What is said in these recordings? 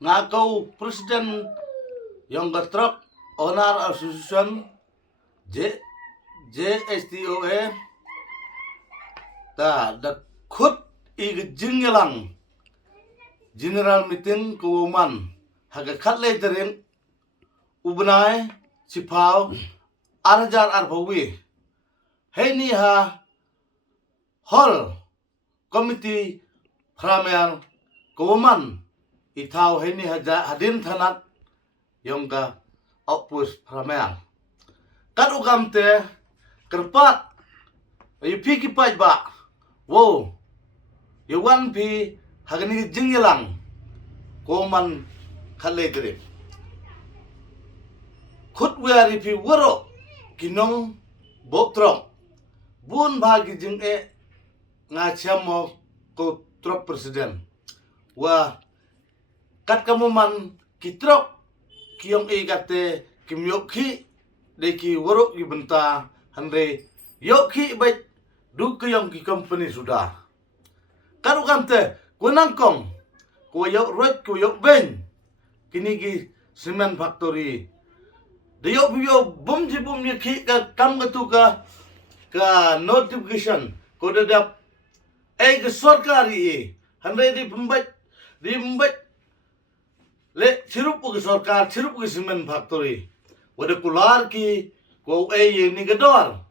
ngakau presiden yang gatrap Onar Association JSTOA da khut jinglang general meeting kuman haga khatle terin ubnai sipau arjar arbawi heni ha hall committee pramer kuman itau heni hadin thanat yongga opus pramer kan ugamte kerpat yupi kipai ba wo yuwan pi hagani jinglang kuman khatle terin khutwari pi woro kinong botrong bun bagi jing ngachamo ko trop presiden wa kat kamuman kitrop kiyong kate kimyokhi deki woro ki benta hanre yokhi bai du kiyong ki company sudah karu kamte kunangkong ko yok rot ko yok ben kini ki cement factory Diyo biyo bum ki ka kam ka notification ko dadap ke sarkari hanre di pembat le sirup ke sarkar sirup ke cement factory wada kular ki ko ye ni gador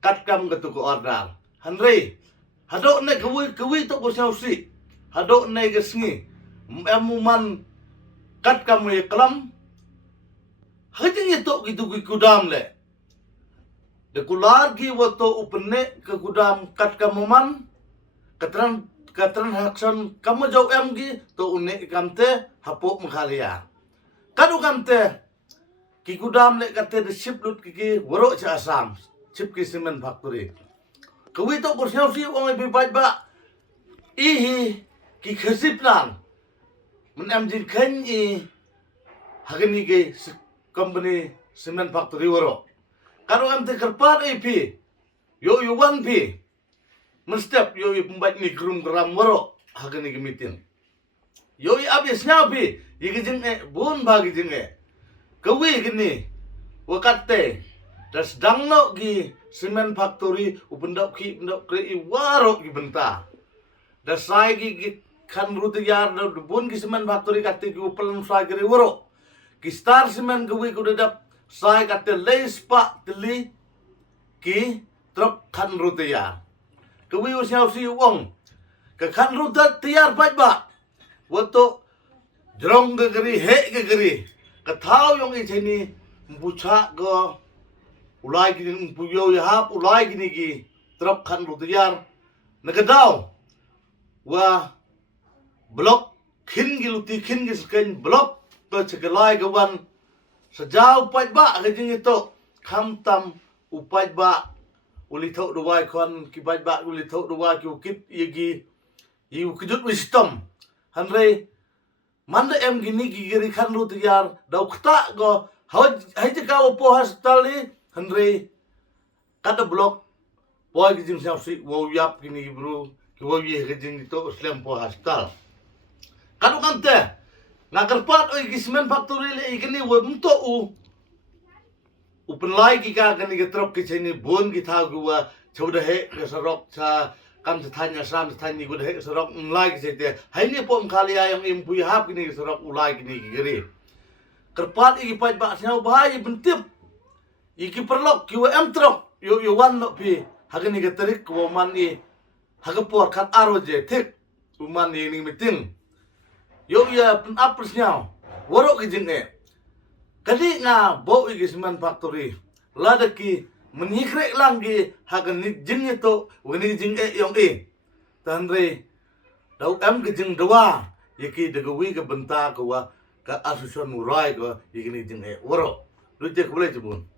kat kam ko order hanre hadok ne kwi to ko sausi hadok ne gesngi emuman kat kam ye kelam hajing itu gitu kudam le de kular gi woto upne ke kudam kat kamuman katran haksan kamu jau em gi to une kamte hapok mkhalia kadu kamte ki kudam le kate de ship lut ki woro cha asam ship ki cement factory kwi to borsau si ong bi ba ihi ki khasip lang men em jin khan i hagani ge company cement factory waro karo am te kerpat pi yo wan pi menstep yo pembat ni grum gram waro hagani gemitin yo abis nya pi yigijing bun bagi jing kawi gini wakate das dangno gi cement factory upendok kre waro gi benta das sai gi kan rute yar bun gi cement factory kate gi upelum sai gri waro ki star cement gwi ko dadap sai kate leis pa teli ki truk khan rutia gwi usiau si wong ke khan ruta tiar ba woto jrong gri he gri ka thau yong i cheni bucha go ulai ki puyo ya hap ulai ki ni ki truk khan rutiar nagadau wa blok khin gi luti khin gi sken blok to cekelai kawan sejauh upai ba kajing itu kam tam upai ba uli thau duwai kon ki bai ba uli thau duwai ki ukip yegi yu kujut wisdom hanre manda em gini ki giri khan ru tiyar dau khta go hai jaka opo hospitali hanre kada blok boy ki jing si wo yap gini bro ki wo ye kajing itu islam po hospital kanu kante nagarpat oi cement factory le ikni wo mto u penlai ki ka gani getrok ki cheni bon ki tha guwa choda he sarok cha kam thanya sam thani gud he sarok lai ki chete haini pom khali ayam impui hap ki ni sarok ulai ki ni giri kerpat iki pat ba snya bahai bentip iki perlok ki em trok yo wan no pi hagani getrik wo man i hagapor khat aro je thik uman ni meeting yo ya apesnya woro ki jing kadi nga bo i cement factory ladaki menikre langgi hagan ni jing itu wani jing yong tanre dau em ki jing dawa yaki degawi ke benta ko wa ka asusun murai ko yiki ni jing woro lu je ko boleh jebun